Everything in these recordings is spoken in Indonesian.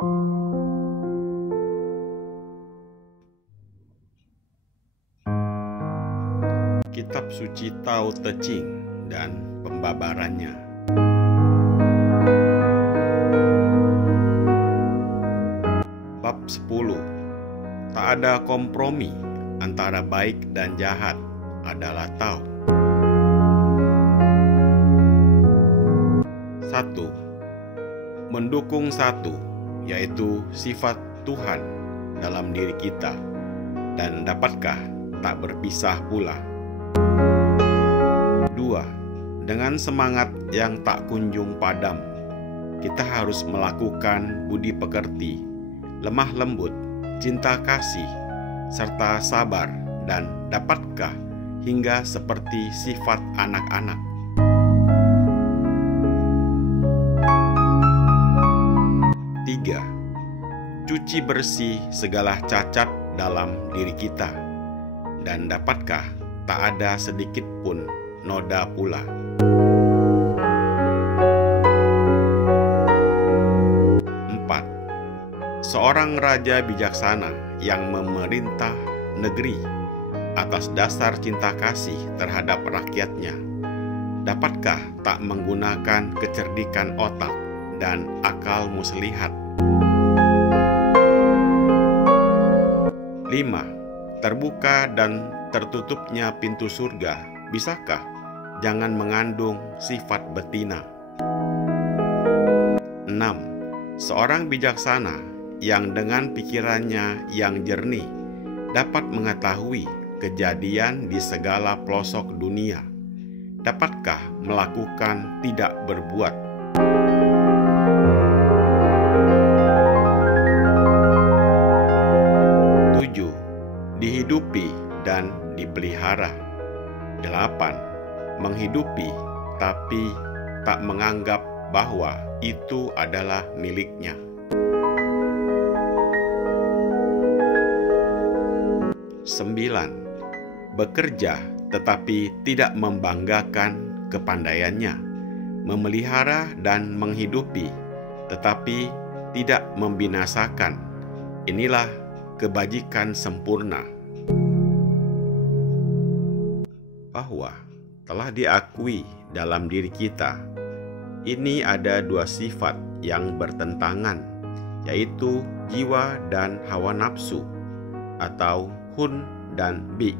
Kitab Suci Tao Te Ching dan pembabarannya. Bab 10. Tak ada kompromi antara baik dan jahat adalah Tao. 1. Mendukung satu, yaitu sifat Tuhan dalam diri kita, dan dapatkah tak berpisah pula? 2. Dengan semangat yang tak kunjung padam, kita harus melakukan budi pekerti, lemah lembut, cinta kasih, serta sabar, dan dapatkah hingga seperti sifat anak-anak. 3. Cuci bersih segala cacat dalam diri kita, dan dapatkah tak ada sedikit pun noda pula. 4. Seorang raja bijaksana yang memerintah negeri atas dasar cinta kasih terhadap rakyatnya, dapatkah tak menggunakan kecerdikan otak dan akal muslihat? 5. Terbuka dan tertutupnya pintu surga, bisakah jangan mengandung sifat betina? 6. Seorang bijaksana yang dengan pikirannya yang jernih dapat mengetahui kejadian di segala pelosok dunia, dapatkah melakukan tidak berbuat? 7. Dihidupi dan dipelihara. 8. Menghidupi tapi tak menganggap bahwa itu adalah miliknya. 9. Bekerja tetapi tidak membanggakan kepandaiannya, memelihara dan menghidupi tetapi tidak membinasakan. Inilah kebajikan sempurna. Bahwa telah diakui dalam diri kita, ini ada dua sifat yang bertentangan, yaitu jiwa dan hawa nafsu, atau hun dan bi.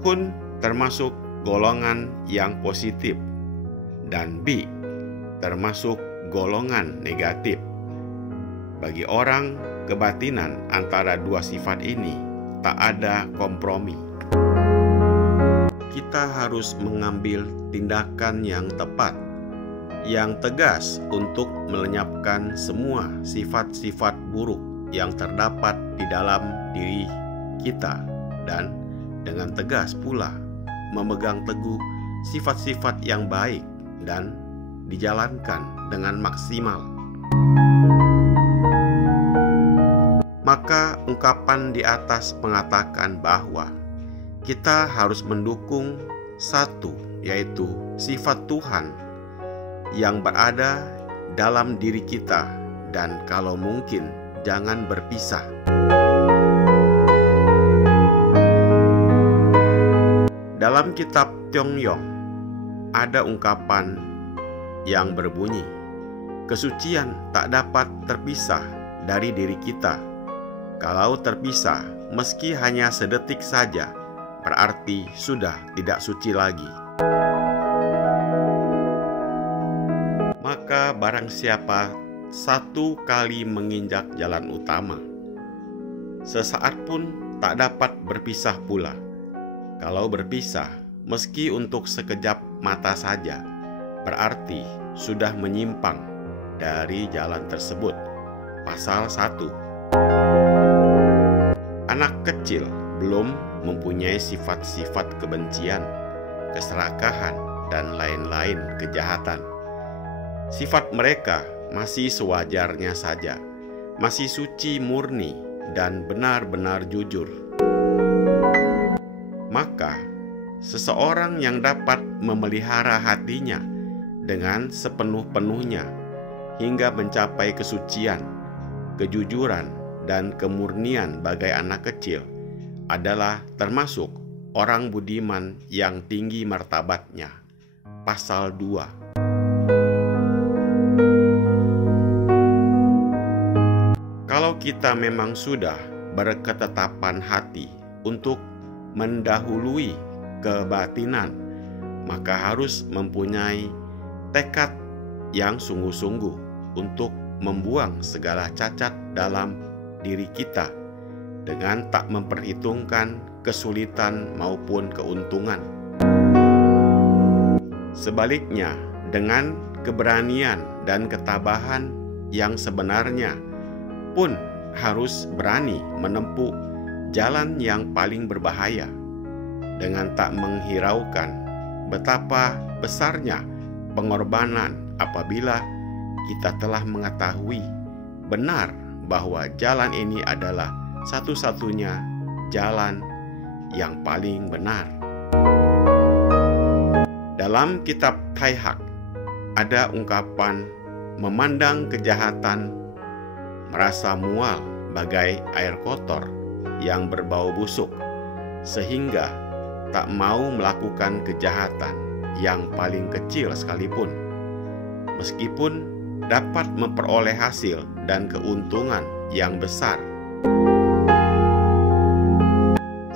Hun termasuk golongan yang positif, dan bi termasuk golongan negatif. Bagi orang kebatinan antara dua sifat ini tak ada kompromi. Kita harus mengambil tindakan yang tepat, yang tegas untuk melenyapkan semua sifat-sifat buruk yang terdapat di dalam diri kita, dan dengan tegas pula memegang teguh sifat-sifat yang baik dan dijalankan dengan maksimal. Maka ungkapan di atas mengatakan bahwa kita harus mendukung satu, yaitu sifat Tuhan yang berada dalam diri kita, dan kalau mungkin jangan berpisah. Dalam kitab Tiong Yong ada ungkapan yang berbunyi, kesucian tak dapat terpisah dari diri kita. Kalau terpisah, meski hanya sedetik saja, berarti sudah tidak suci lagi. Maka barang siapa satu kali menginjak jalan utama, sesaat pun tak dapat berpisah pula. Kalau berpisah, meski untuk sekejap mata saja, berarti sudah menyimpang dari jalan tersebut. Pasal 1. Anak kecil belum mempunyai sifat-sifat kebencian, keserakahan, dan lain-lain kejahatan. Sifat mereka masih sewajarnya saja, masih suci murni dan benar-benar jujur. Maka seseorang yang dapat memelihara hatinya dengan sepenuh-penuhnya hingga mencapai kesucian, kejujuran, dan kemurnian bagai anak kecil adalah termasuk orang budiman yang tinggi martabatnya. Pasal 2. Kalau kita memang sudah berketetapan hati untuk mendahului kebatinan, maka harus mempunyai tekad yang sungguh-sungguh untuk membuang segala cacat dalam diri kita dengan tak memperhitungkan kesulitan maupun keuntungan. Sebaliknya, dengan keberanian dan ketabahan yang sebenarnya pun harus berani menempuh jalan yang paling berbahaya dengan tak menghiraukan betapa besarnya pengorbanan apabila kita telah mengetahui benar bahwa jalan ini adalah satu-satunya jalan yang paling benar. Dalam kitab Taihak ada ungkapan memandang kejahatan merasa mual bagai air kotor yang berbau busuk, sehingga tak mau melakukan kejahatan yang paling kecil sekalipun, meskipun dapat memperoleh hasil dan keuntungan yang besar.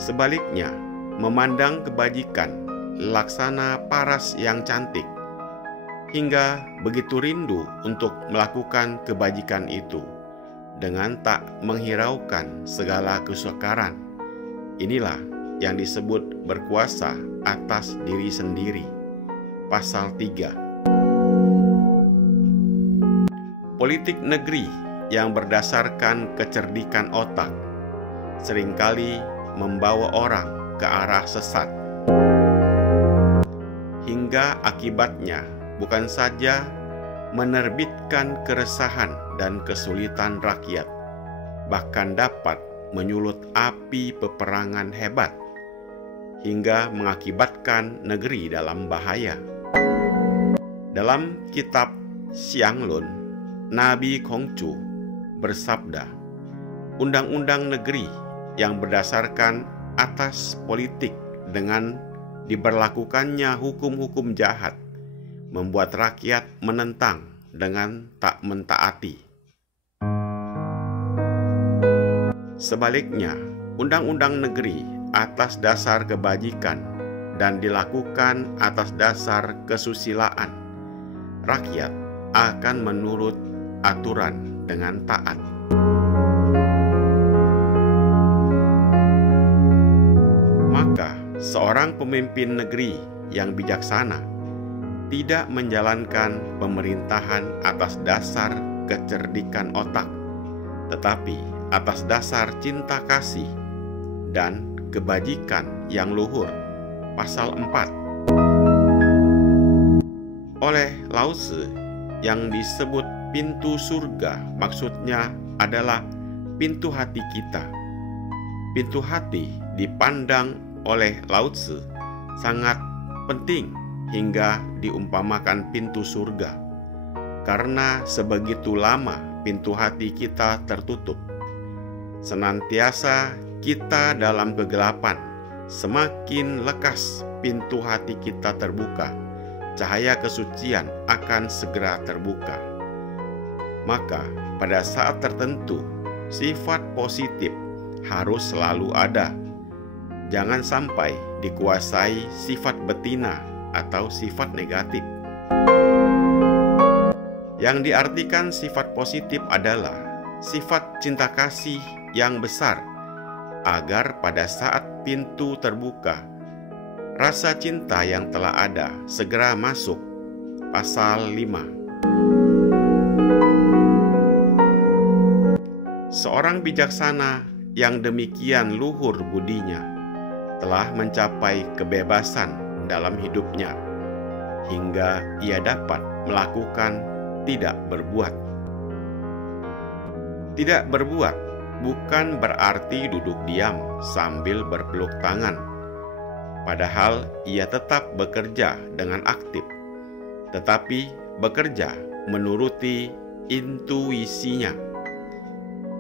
Sebaliknya, memandang kebajikan laksana paras yang cantik, hingga begitu rindu untuk melakukan kebajikan itu dengan tak menghiraukan segala kesukaran. Inilah yang disebut berkuasa atas diri sendiri. Pasal 3. Politik negeri yang berdasarkan kecerdikan otak seringkali membawa orang ke arah sesat, hingga akibatnya bukan saja menerbitkan keresahan dan kesulitan rakyat, bahkan dapat menyulut api peperangan hebat hingga mengakibatkan negeri dalam bahaya. Dalam kitab Xianglun, Nabi Kongcu bersabda, undang-undang negeri yang berdasarkan atas politik dengan diberlakukannya hukum-hukum jahat membuat rakyat menentang dengan tak mentaati. Sebaliknya, undang-undang negeri atas dasar kebajikan dan dilakukan atas dasar kesusilaan, rakyat akan menurut aturan dengan taat. Maka, seorang pemimpin negeri yang bijaksana tidak menjalankan pemerintahan atas dasar kecerdikan otak, tetapi atas dasar cinta kasih dan kebajikan yang luhur. Pasal 4. Oleh Lao Tzu, yang disebut pintu surga maksudnya adalah pintu hati kita. Pintu hati dipandang oleh Lao Tzu sangat penting hingga diumpamakan pintu surga, karena sebegitu lama pintu hati kita tertutup. Senantiasa kita dalam kegelapan, semakin lekas pintu hati kita terbuka, cahaya kesucian akan segera terbuka. Maka pada saat tertentu, sifat positif harus selalu ada. Jangan sampai dikuasai sifat betina atau sifat negatif. Yang diartikan sifat positif adalah sifat cinta kasih yang besar, agar pada saat pintu terbuka, rasa cinta yang telah ada segera masuk. Pasal 5. Seorang bijaksana yang demikian luhur budinya telah mencapai kebebasan dalam hidupnya, hingga ia dapat melakukan tidak berbuat. Tidak berbuat bukan berarti duduk diam sambil berpeluk tangan, padahal ia tetap bekerja dengan aktif, tetapi bekerja menuruti intuisinya,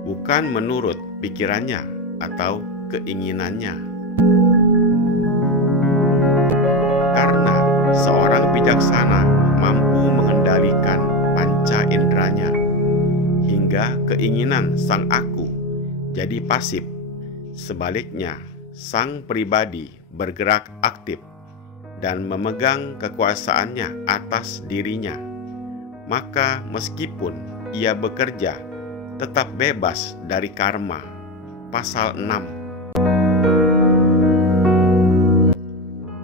bukan menurut pikirannya atau keinginannya. Karena seorang bijaksana mampu mengendalikan panca inderanya, hingga keinginan sang aku jadi pasif. Sebaliknya, sang pribadi bergerak aktif dan memegang kekuasaannya atas dirinya. Maka meskipun ia bekerja, tetap bebas dari karma. Pasal 6.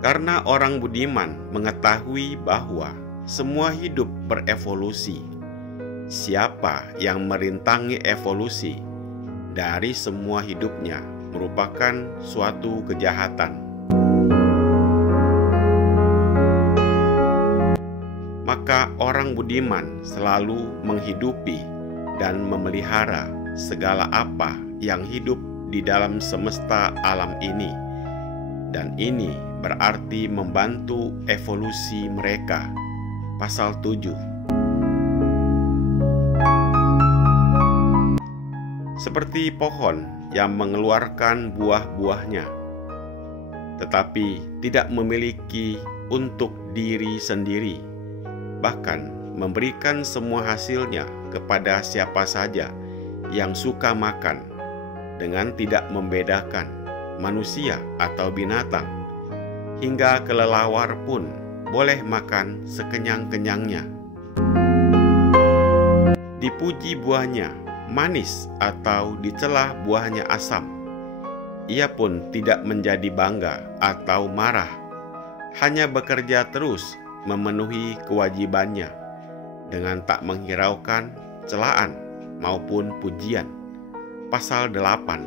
Karena orang budiman mengetahui bahwa semua hidup berevolusi, siapa yang merintangi evolusi dari semua hidupnya merupakan suatu kejahatan. Maka orang budiman selalu menghidupi dan memelihara segala apa yang hidup di dalam semesta alam ini, dan ini berarti membantu evolusi mereka. Pasal 7. Seperti pohon yang mengeluarkan buah-buahnya, tetapi tidak memiliki untuk diri sendiri, bahkan memberikan semua hasilnya kepada siapa saja yang suka makan, dengan tidak membedakan manusia atau binatang, hingga kelelawar pun boleh makan sekenyang-kenyangnya. Dipuji buahnya manis atau dicela buahnya asam, ia pun tidak menjadi bangga atau marah, hanya bekerja terus memenuhi kewajibannya dengan tak menghiraukan celaan maupun pujian. Pasal 8.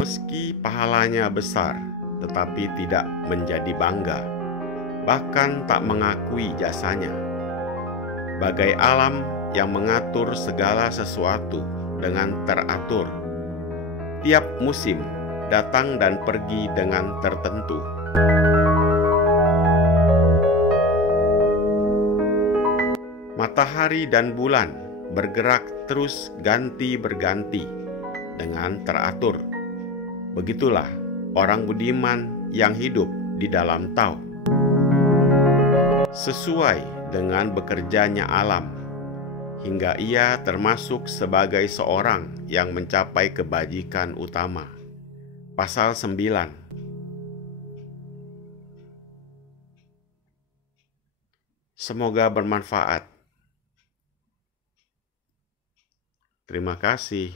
Meski pahalanya besar, tetapi tidak menjadi bangga, bahkan tak mengakui jasanya. Bagai alam yang mengatur segala sesuatu dengan teratur, tiap musim datang dan pergi dengan tertentu. Matahari dan bulan bergerak terus ganti berganti dengan teratur. Begitulah orang budiman yang hidup di dalam Tao, sesuai dengan bekerjanya alam, hingga ia termasuk sebagai seorang yang mencapai kebajikan utama. Pasal 9. Semoga bermanfaat. Terima kasih.